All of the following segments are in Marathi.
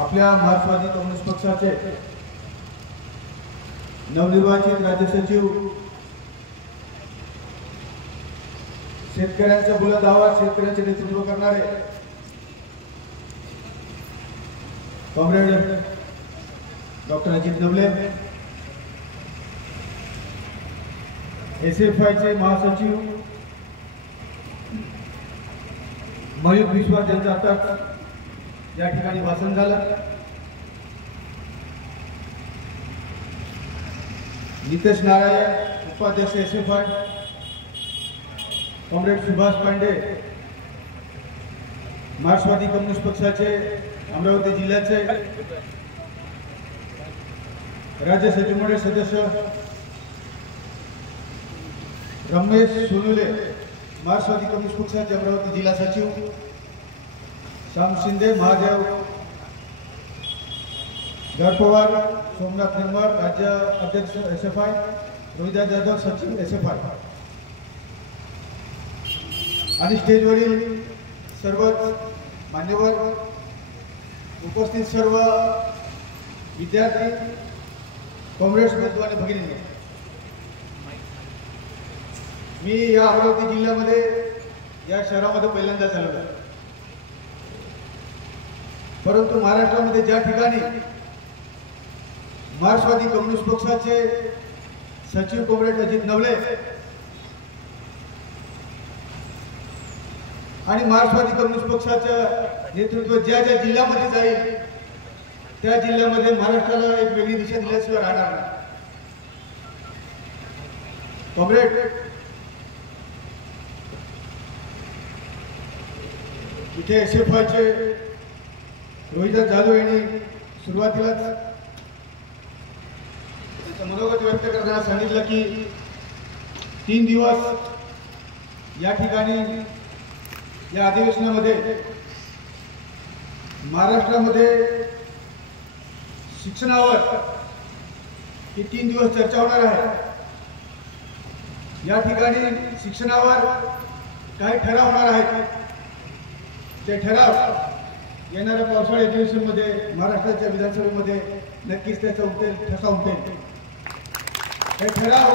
आपल्या मार्क्सवादी कम्युनिस्ट पक्षाचे नवनिर्वाचित राज्य सचिव, शेतकऱ्यांचा बुलंद आवाज, शेतकऱ्यांचे नेतृत्व करणारे कॉम्रेड डॉक्टर अजित नवले, एसएफआयचे महासचिव मयूर विश्वास यांचं आताच या ठिकाणी भाषण झालं। नितेश नारायण उपाध्यक्ष एसएफआय, कॉम्रेड सुभाष पांडे मार्क्सवादी कम्युनिस्ट पक्षाचे अमरावती जिल्ह्याचे राज्य सचिवमंडळ सदस्य रमेश सोनुले मार्क्सवादी कम्युनिस्ट पक्षाचे अमरावती जिल्हा सचिव, श्याम शिंदे महादेव गरपवार, सोमनाथ निर्मळ राज्य अध्यक्ष एसएफआय, रोहिदास जाधव सचिव एसएफआय आणि स्टेजवरील सर्व मान्यवर, उपस्थित सर्व विद्यार्थी, काँग्रेस बंधू आणि भगिनींनो, मी या अमरावती जिल्ह्यामध्ये या शहरामध्ये पहिल्यांदाच आलो आहे, परंतु महाराष्ट्रामध्ये ज्या ठिकाणी मार्क्सवादी कम्युनिस्ट पक्षाचे सचिव कॉम्रेड अजित नवले आणि मार्क्सवादी कम्युनिस्ट पक्षाचं नेतृत्व ज्या ज्या जिल्ह्यामध्ये जाईल त्या जिल्ह्यामध्ये महाराष्ट्राला एक वेगळी दिशा दिल्याशिवाय राहणार नाही। कॉम्रेड, इथे एसएफआयचे रोहिदास जाधव यांनी सुरुवातीलाच त्याचं मनोगत व्यक्त करताना सांगितलं की 3 दिवस या ठिकाणी या अधिवेशनामध्ये महाराष्ट्रामध्ये शिक्षणावर ही 3 दिवस चर्चा होणार आहे। या ठिकाणी शिक्षणावर काही ठराव होणार आहेत, ते ठराव येणाऱ्या पावसाळी अधिवेशनामध्ये महाराष्ट्राच्या विधानसभेमध्ये नक्कीच त्याचा ठसा उमटेल। हे ठराव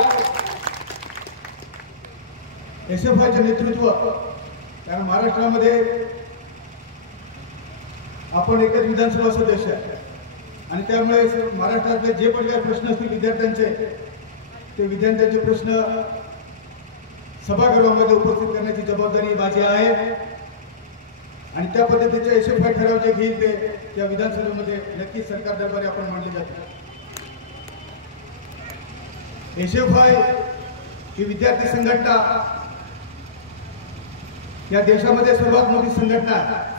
एसएफआयचे नेतृत्व, कारण महाराष्ट्रामध्ये आपण एकच विधानसभा सदस्य आहे आणि त्यामुळे महाराष्ट्रातले जे पण काही प्रश्न असतील विद्यार्थ्यांचे, ते विद्यार्थ्यांचे प्रश्न सभागृहामध्ये उपस्थित करण्याची जबाबदारी माझी आहे आणि त्या पद्धतीचे एसएफआय ठराव जे घेईल ते त्या विधानसभेमध्ये नक्कीच सरकार दरबारी आपण मांडले जाते। एसएफआय ही विद्यार्थी संघटना या देशामध्ये सर्वात मोठी संघटना आहे।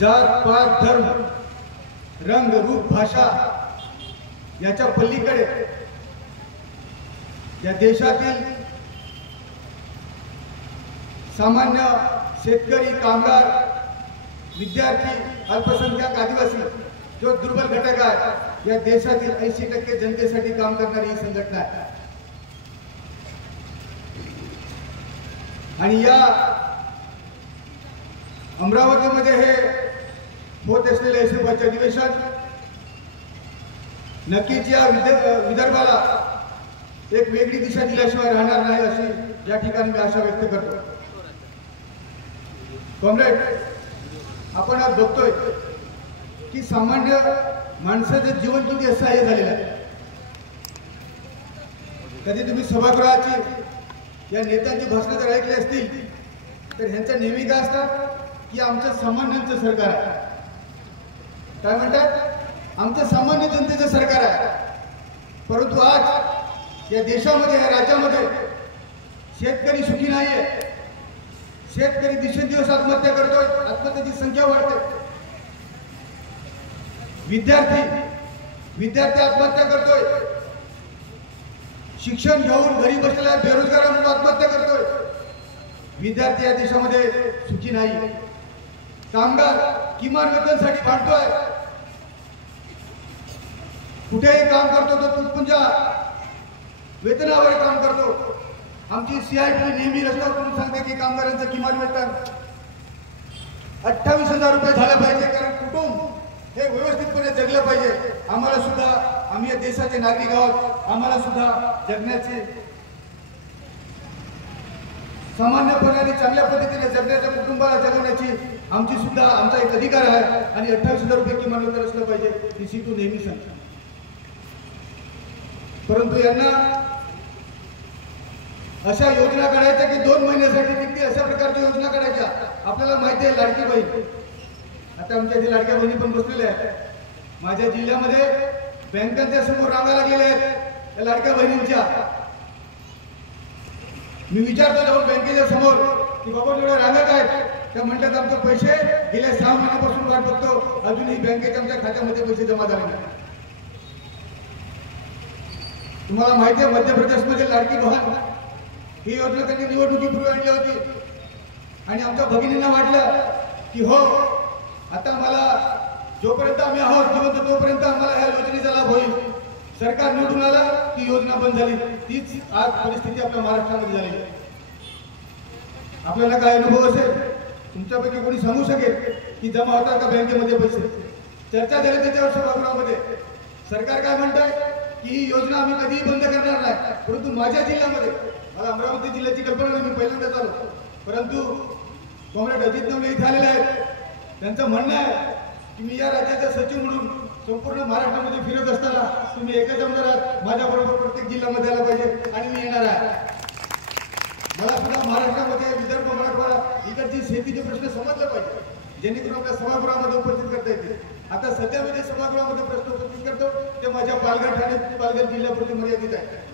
जात पात धर्म रंग रूप भाषा याच्या पलीकडे या देशातील सामान्य शेतकरी, कामगार, विद्यार्थी, अल्पसंख्याक, आदिवासी जो दुर्बल घटक आहे या देशातील 80% जनतेसाठी काम करणारी ही संघटना आहे आणि या अमरावतीमध्ये हे होत असलेले एसएफआयचे अधिवेशन नक्कीच या विदर्भाला एक वेगळी दिशा दिल्याशिवाय राहणार नाही अशी या ठिकाणी मी आशा व्यक्त करतो। कॉम्रेड, आपण आज बघतोय की सामान्य माणसाचं जीवन किती असह्य झालेलं आहे। कधी तुम्ही सभागृहाची या नेत्यांची भाषणं जर ऐकली असतील तर ह्यांचं नेहमी काय असतं की आमचं सामान्यांचं सरकार आहे, काय म्हणतात, आमचं सामान्य जनतेचं सरकार आहे। परंतु आज या देशामध्ये, या राज्यामध्ये शेतकरी सुखी नाहीये, शेतकरी दिवसेंदिवस आत्महत्या करतोय, आत्महत्याची संख्या वाढते, विद्यार्थी आत्महत्या करतोय, शिक्षण घेऊन घरी बसलेल्या बेरोजगारांना आत्महत्या करतोय, विद्यार्थी या देशामध्ये सुखी नाही, कामगार किमान वेतनासाठी भांडतोय, कुठेही काम करतो तो तुटपुंजा वेतनावर काम करतो। आमची सीआयटी नेहमी रस्त्यावर करून सांगते की कामगारांचं किमान वेतन 28,000 रुपये झाले पाहिजे, कारण कुटुंब हे व्यवस्थितपणे जगलं पाहिजे. आम्हाला सुद्धा, आम्ही या देशाचे नागरिक आहोत, आम्हाला सुद्धा जगण्याचे, सामान्यपणे चांगल्या पद्धतीने जगण्याच्या, कुटुंबाला जगवण्याची आमची सुद्धा आमचा एक अधिकार आहे. आणि 28,000 रुपये किमान वेतन असलं पाहिजे, ही सीटू नेहमी सांगतो. परंतु यांना अशा योजना काढायच्या की 2 महिन्यासाठी निघते, अशा प्रकारच्या योजना काढायच्या. आपल्याला माहिती आहे लाडकी बहीण, आता आमच्या इथे लाडक्या बहिणी पण बसलेल्या आहेत. माझ्या जिल्ह्यामध्ये बँकांच्या समोर रांगा लागलेल्या आहेत त्या लाडक्या बहिणींच्या. मी विचारतो जाऊन बँकेच्या समोर की बाबा एवढ्या रांगा काय? त्या म्हणतात आमचे पैसे गेल्या 6 महिन्यापासून वाट बघतो, अजूनही बँकेच्या आमच्या खात्यामध्ये पैसे जमा झाले नाही. तुम्हाला माहिती आहे मध्य प्रदेशमध्ये लाडकी बहीण ही योजना त्यांनी निवडणुकीपूर्वी आणली होती. आणि आमच्या भगिनींना वाटलं की हो, आता आम्हाला जोपर्यंत आम्ही आहोत जिवंत तोपर्यंत आम्हाला ह्या योजनेचा लाभ होईल. सरकार निवडून आलं की योजना बंद झाली. तीच आज परिस्थिती आपल्या महाराष्ट्रामध्ये झाली. आपल्याला काय अनुभव असेल, तुमच्यापैकी कोणी सांगू शकेल की जमा होतात का बँकेमध्ये पैसे? चर्चा झाली त्याच्यावर सभागृहामध्ये. सरकार काय म्हणतंय की ही योजना आम्ही कधीही बंद करणार नाही. परंतु माझ्या जिल्ह्यामध्ये, मला अमरावती जिल्ह्याची कल्पना नाही, मी पहिल्यांदाच आलो, परंतु कॉम्रेड अजित नवले इथे आलेले आहेत. त्यांचं म्हणणं आहे की मी या राज्याचा सचिव म्हणून संपूर्ण महाराष्ट्रामध्ये फिरत असताना तुम्ही एकच आमदार माझ्याबरोबर प्रत्येक जिल्ह्यामध्ये आला पाहिजे आणि मी येणार आहे. मला सुद्धा महाराष्ट्रामध्ये विदर्भ, मराठवाडा इकडची शेतीचे प्रश्न समजले पाहिजे, जेणेकरून आपल्या सभागृहामध्ये उपस्थित करता येते. आता सध्या मी जे सभागृहामध्ये प्रश्न उपस्थित करतो ते माझ्या पालघर, ठाणे, पालघर जिल्ह्यापुरते मर्यादित आहे.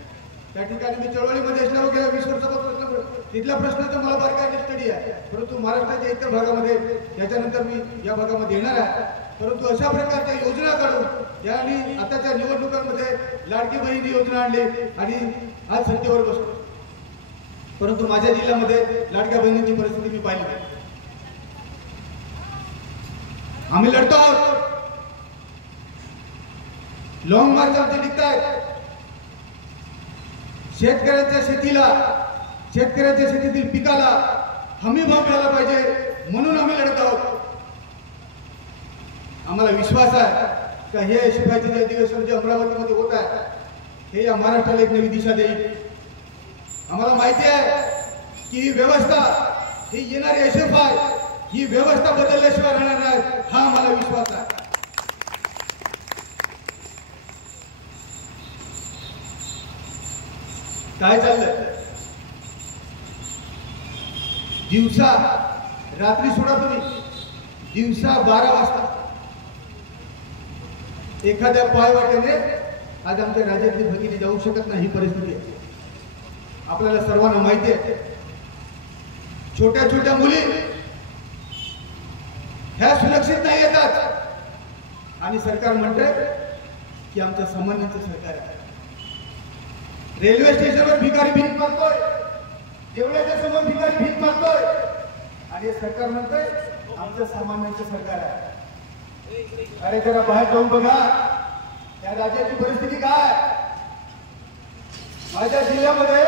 त्या ठिकाणी मी चळवळीमध्ये असल्यावर गेल्या 20 वर्षाचा प्रश्न, तिथल्या प्रश्नाचा मला बारकाईने स्टडी आहे. परंतु महाराष्ट्राच्या इतर भागामध्ये त्याच्यानंतर मी या भागामध्ये येणार आहे. परंतु अशा प्रकारच्या योजना काढून यांनी आताच्या निवडणुकांमध्ये लाडकी बहीण योजना आणली आणि आज सत्तेवर बसलो. परंतु माझ्या जिल्ह्यामध्ये लाडक्या बहिणीची परिस्थिती मी पाहिली. आम्ही लढतो आहोत, लॉंग मार्च आमचे निघतायत. शेतकऱ्यांच्या शेतीला, शेतकऱ्यांच्या शेतीतील पिकाला हमी भाव मिळाला पाहिजे म्हणून आम्ही लढत आहोत. आम्हाला विश्वास आहे का हे शिपाईचे जे अधिवेशन जे अमरावतीमध्ये होत आहे हे या महाराष्ट्राला एक नवी दिशा देईल. आम्हाला माहिती आहे की ही व्यवस्था, ही येणारी एसएफआय, ही व्यवस्था बदलल्याशिवाय राहणार नाही, हा आम्हाला विश्वास आहे. काय चाललंय? दिवसा, रात्री सोडा तुम्ही, दिवसा 12 वाजता एखाद्या पायवाटेने आज आमच्या राज्यातली भगिनी जाऊ शकत नाही, ही परिस्थिती आहे. आपल्याला सर्वांना माहिती आहे छोट्या छोट्या मुली ह्या सुरक्षित नाही येतात आणि सरकार म्हणतंय की आमच्या सामान्यांचं सरकार आहे. रेल्वे स्टेशनवर भिकारी भीक मागतोय, जेवढ्याच्या समोर भिकारी भीक मागतोय आणि सरकार म्हणतंय आमचं सामान्यांचं सरकार आहे. अरे जरा बाहेर जाऊन बघा या राज्याची परिस्थिती काय. माझ्या जिल्ह्यामध्ये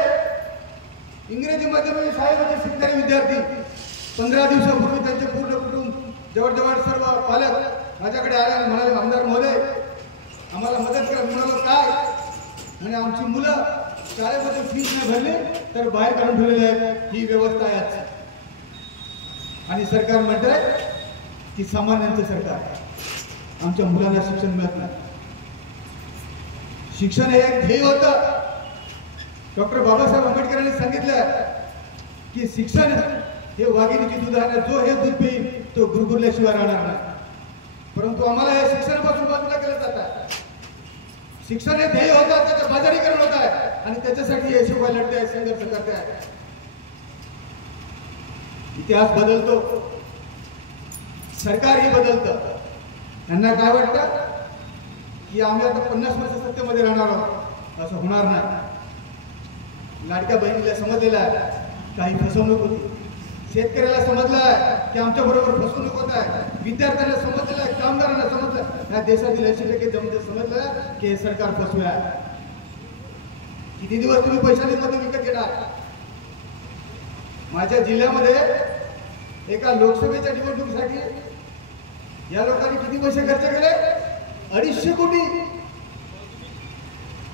इंग्रजी माध्यमाच्या शाळेमध्ये शिकणारे विद्यार्थी 15 दिवसापूर्वी त्यांचे पूर्ण कुटुंब, जवळजवळ सर्व पालक माझ्याकडे आले आणि म्हणाले आमदार महोदय आम्हाला मदत करा. म्हणालो काय? म्हणजे आमची मुलं शाळेमध्ये फीस नाही भरली तर बाहेर काढून ठेवलेले आहेत, ही व्यवस्था आहे. आणि सरकार म्हणतंय की सामान्यांचं सरकार, आमच्या मुलांना शिक्षण मिळत नाही. शिक्षण हे एक ध्येय होतं. डॉक्टर बाबासाहेब आंबेडकरांनी सांगितलं की शिक्षण हे वाघिणीची दूध आहे, जो हे दूध पिईल तो गुरगुरल्याशिवाय राहणार नाही. परंतु आम्हाला या शिक्षणापासून बाजूला केलं जात आहे. शिक्षण हे ध्येय होतं, त्याचं बाजारीकरण होत आहे आणि त्याच्यासाठी हे शिवाय लढते आहे, संघर्ष करते आहे. इतिहास बदलतो, सरकारही बदलतं. त्यांना काय वाटतं की आम्ही आता 50 वर्ष सत्तेमध्ये राहणार आहोत, असं होणार नाही. लाडक्या बहिणीला समजलेलं आहे काही फसवणूक होती, शेतकऱ्याला समजलं आहे की आमच्या बरोबर फसवणूक होत आहे, विद्यार्थ्यांना समजलेलं आहे, कामगारांना समजलं, या देशातील 80% जमते समजलं की हे सरकार फसवे आहे. किती दिवस तुम्ही पैशाने मध्ये विकत घेणार? माझ्या जिल्ह्यामध्ये एका लोकसभेच्या निवडणुकीसाठी या लोकांनी किती पैसे खर्च केले? 250 कोटी.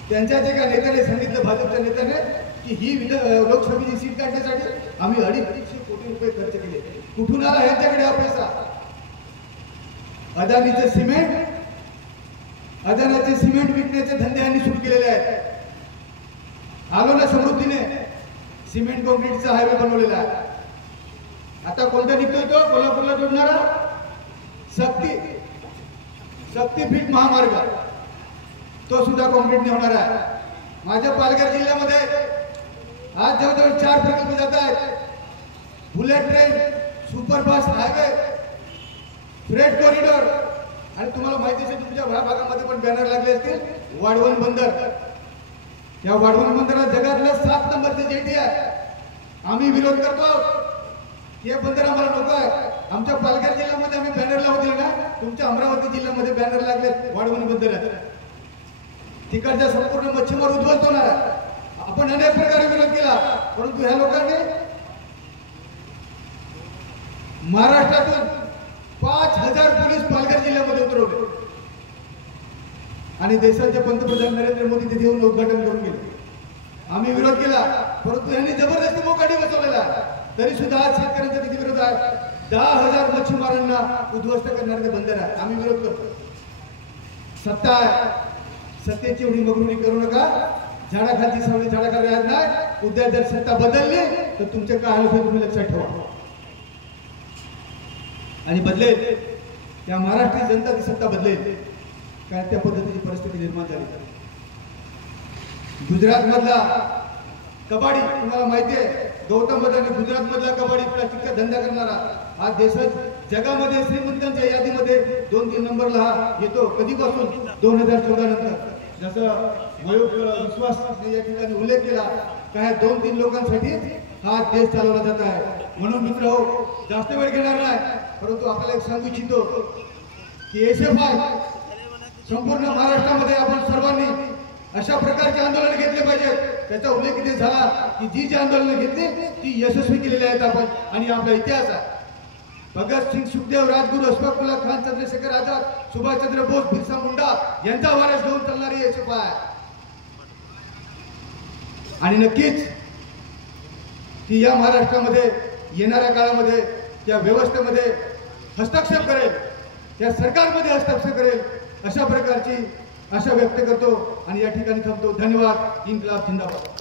त्यांच्याच एका नेत्याने सांगितलं, भाजपच्या नेत्याने, की ही लोकसभेची सीट काढण्यासाठी आम्ही 250 कोटी रुपये खर्च केले. कुठून आला यांच्याकडे हा पैसा? अदानीचे सिमेंट विकण्याचे धंदे यांनी सुरू केलेले आहेत. आलो ना समृद्धीने सिमेंट कॉन्क्रीटचा हायवे बनवलेला आहे. आता कोणता निघतोय तो कोल्हापूरला जोडणारा शक्तीपीठ महामार्ग, तो सुद्धा कॉन्क्रीटने होणार आहे. माझ्या पालघर जिल्ह्यामध्ये आज जवळजवळ 4 प्रकल्प जात आहेत. Bullet train, superfast highway, freight corridor, आणि तुम्हाला माहिती असेल तुमच्या भागामध्ये पण बॅनर लागले असतील, वाढवण बंदर. या वाढवण बंदरात जगातलं 7 नंबरचं जेटी आहे. आम्ही विरोध करतो. हे बंदर आम्हाला नको आहे. आमच्या पालघर जिल्ह्यामध्ये आम्ही बॅनर लावले ना, तुमच्या अमरावती जिल्ह्यामध्ये बॅनर लागले वाढवण बंदरात. तिकडच्या संपूर्ण मच्छीमार उद्ध्वस्त होणार आहे. आपण अनेक प्रकारे विरोध केला, परंतु ह्या लोकांनी महाराष्ट्रातून 5000 पोलीस पालघर जिल्ह्यामध्ये उतरवले आणि देशाचे पंतप्रधान नरेंद्र मोदी तिथे येऊन उद्घाटन करून गेले. आम्ही विरोध केला, परंतु यांनी जबरदस्ती मोकाटी बसवलेला. तरी सुद्धा आज शेतकऱ्यांचा तिथे विरोध आहे. 10,000 मच्छीमारांना उद्ध्वस्त करणारे बंदर आहे. आम्ही विरोध करतो. सत्ता आहे, सत्तेची एवढी मगरुरी करू नका. झाडाखालची सावली झाडाखाली राहत नाही. उद्या जर सत्ता बदलली तर तुमचे काय हाल होईल तुम्ही लक्षात ठेवा. आणि बदलेल, त्या महाराष्ट्रीय जनता ती सत्ता बदलेल. काय त्या पद्धतीची परिस्थिती निर्माण झाली. गुजरात मधला कबाडी तुम्हाला माहिती आहे, गौतम अदानी गुजरात मधला कबाडी प्लास्टिकचा धंदा करणारा आज देशात जगामध्ये श्रीमंतांच्या यादीमध्ये 2-3 नंबरला हा येतो. कधीपासून? 2014 नंतर. जसं विश्वास या ठिकाणी उल्लेख केला, काय 2-3 लोकांसाठी हा देश चालवला जात आहे. म्हणून मित्र हो, जास्त वेळ घेणार नाही, परंतु आपल्याला एक सांगू इच्छितो की SFI संपूर्ण महाराष्ट्रामध्ये आपण सर्वांनी अशा प्रकारचे आंदोलन घेतले पाहिजेत. त्याचा उल्लेख इथे झाला की जी आंदोलन घेतली ती यशस्वी केलेली आहेत आपण. आणि आपला इतिहास आहे. भगतसिंग, सुखदेव, राजगुरू, अशफाकुल्ला खान, चंद्रशेखर आझाद, सुभाषचंद्र बोस, बिरसा मुंडा यांचा वारस घेऊन चालणारी SFI आहे. आणि नक्कीच ती या महाराष्ट्रामध्ये येणाऱ्या काळामध्ये त्या व्यवस्थेमध्ये हस्तक्षेप करेल, त्या सरकारमध्ये हस्तक्षेप करेल, अशा प्रकारची आशा व्यक्त करतो आणि या ठिकाणी थांबतो. धन्यवाद. इन्क्लाब जिंदाबाद.